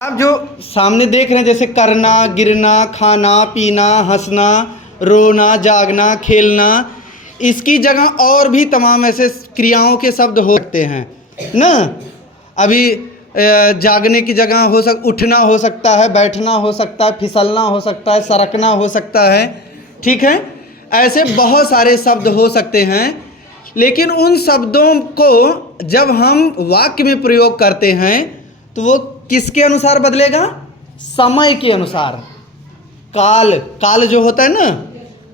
आप जो सामने देख रहे हैं जैसे करना, गिरना, खाना, पीना, हंसना, रोना, जागना, खेलना, इसकी जगह और भी तमाम ऐसे क्रियाओं के शब्द हो सकते हैं ना। अभी जागने की जगह उठना हो सकता है, बैठना हो सकता है, फिसलना हो सकता है, सरकना हो सकता है। ठीक है, ऐसे बहुत सारे शब्द हो सकते हैं। लेकिन उन शब्दों को जब हम वाक्य में प्रयोग करते हैं तो वो किसके अनुसार बदलेगा? समय के अनुसार। काल जो होता है ना,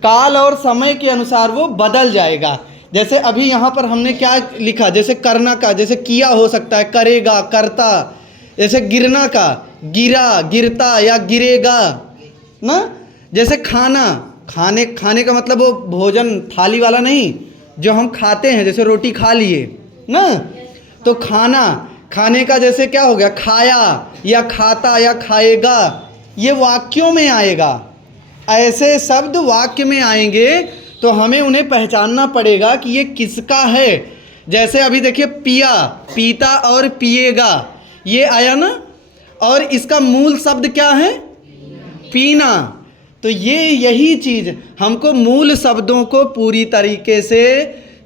काल और समय के अनुसार वो बदल जाएगा। जैसे अभी यहाँ पर हमने क्या लिखा, जैसे करना का जैसे किया हो सकता है, करेगा, करता। जैसे गिरना का गिरा, गिरता या गिरेगा ना। जैसे खाने का मतलब वो भोजन थाली वाला नहीं, जो हम खाते हैं, जैसे रोटी खा लिए ना, तो खाने का जैसे क्या हो गया, खाया या खाता या खाएगा, ये वाक्यों में आएगा। ऐसे शब्द वाक्य में आएंगे तो हमें उन्हें पहचानना पड़ेगा कि ये किसका है। जैसे अभी देखिए पिया, पीता और पिएगा, ये आया ना, और इसका मूल शब्द क्या है? पीना। तो यही चीज़ हमको मूल शब्दों को पूरी तरीके से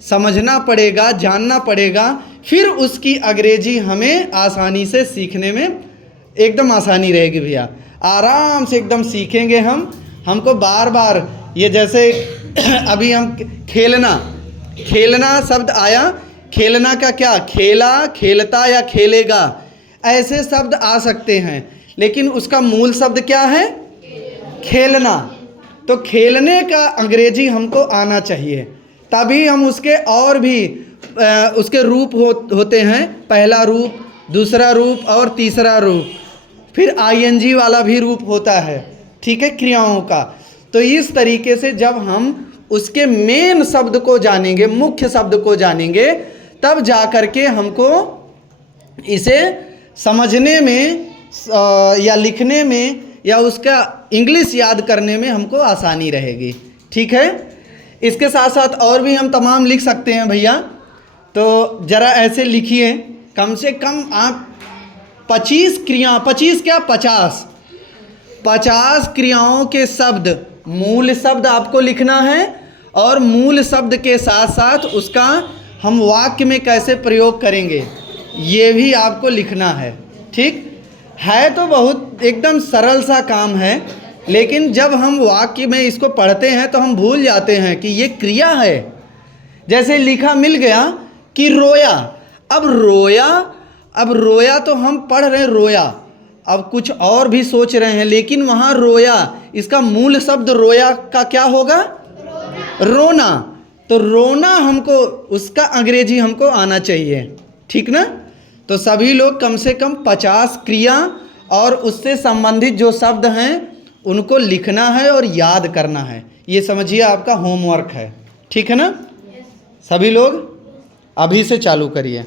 समझना पड़ेगा, जानना पड़ेगा, फिर उसकी अंग्रेजी हमें आसानी से सीखने में एकदम आसानी रहेगी भैया। आराम से एकदम सीखेंगे हमको बार बार ये जैसे अभी हम खेलना शब्द आया, खेलना का क्या, खेला, खेलता या खेलेगा, ऐसे शब्द आ सकते हैं। लेकिन उसका मूल शब्द क्या है? खेलना। तो खेलने का अंग्रेजी हमको आना चाहिए, तभी हम उसके और भी उसके रूप होते हैं। पहला रूप, दूसरा रूप और तीसरा रूप, फिर आईएनजी वाला भी रूप होता है। ठीक है, क्रियाओं का। तो इस तरीके से जब हम उसके मेन शब्द को जानेंगे, मुख्य शब्द को जानेंगे, तब जा कर के हमको इसे समझने में या लिखने में या उसका इंग्लिश याद करने में हमको आसानी रहेगी। ठीक है, इसके साथ साथ और भी हम तमाम लिख सकते हैं भैया। तो ज़रा ऐसे लिखिए, कम से कम आप 50 क्रियाओं के शब्द, मूल शब्द आपको लिखना है, और मूल शब्द के साथ साथ उसका हम वाक्य में कैसे प्रयोग करेंगे ये भी आपको लिखना है। ठीक है, तो बहुत एकदम सरल सा काम है, लेकिन जब हम वाक्य में इसको पढ़ते हैं तो हम भूल जाते हैं कि ये क्रिया है। जैसे लिखा मिल गया कि रोया, अब रोया तो हम पढ़ रहे हैं रोया, अब कुछ और भी सोच रहे हैं, लेकिन वहाँ रोया, इसका मूल शब्द रोया का क्या होगा? रोना। तो रोना हमको, उसका अंग्रेजी हमको आना चाहिए। ठीक ना। तो सभी लोग कम से कम 50 क्रिया और उससे संबंधित जो शब्द हैं उनको लिखना है और याद करना है। ये समझिए आपका होमवर्क है। ठीक है ना। सभी लोग अभी से चालू करिए।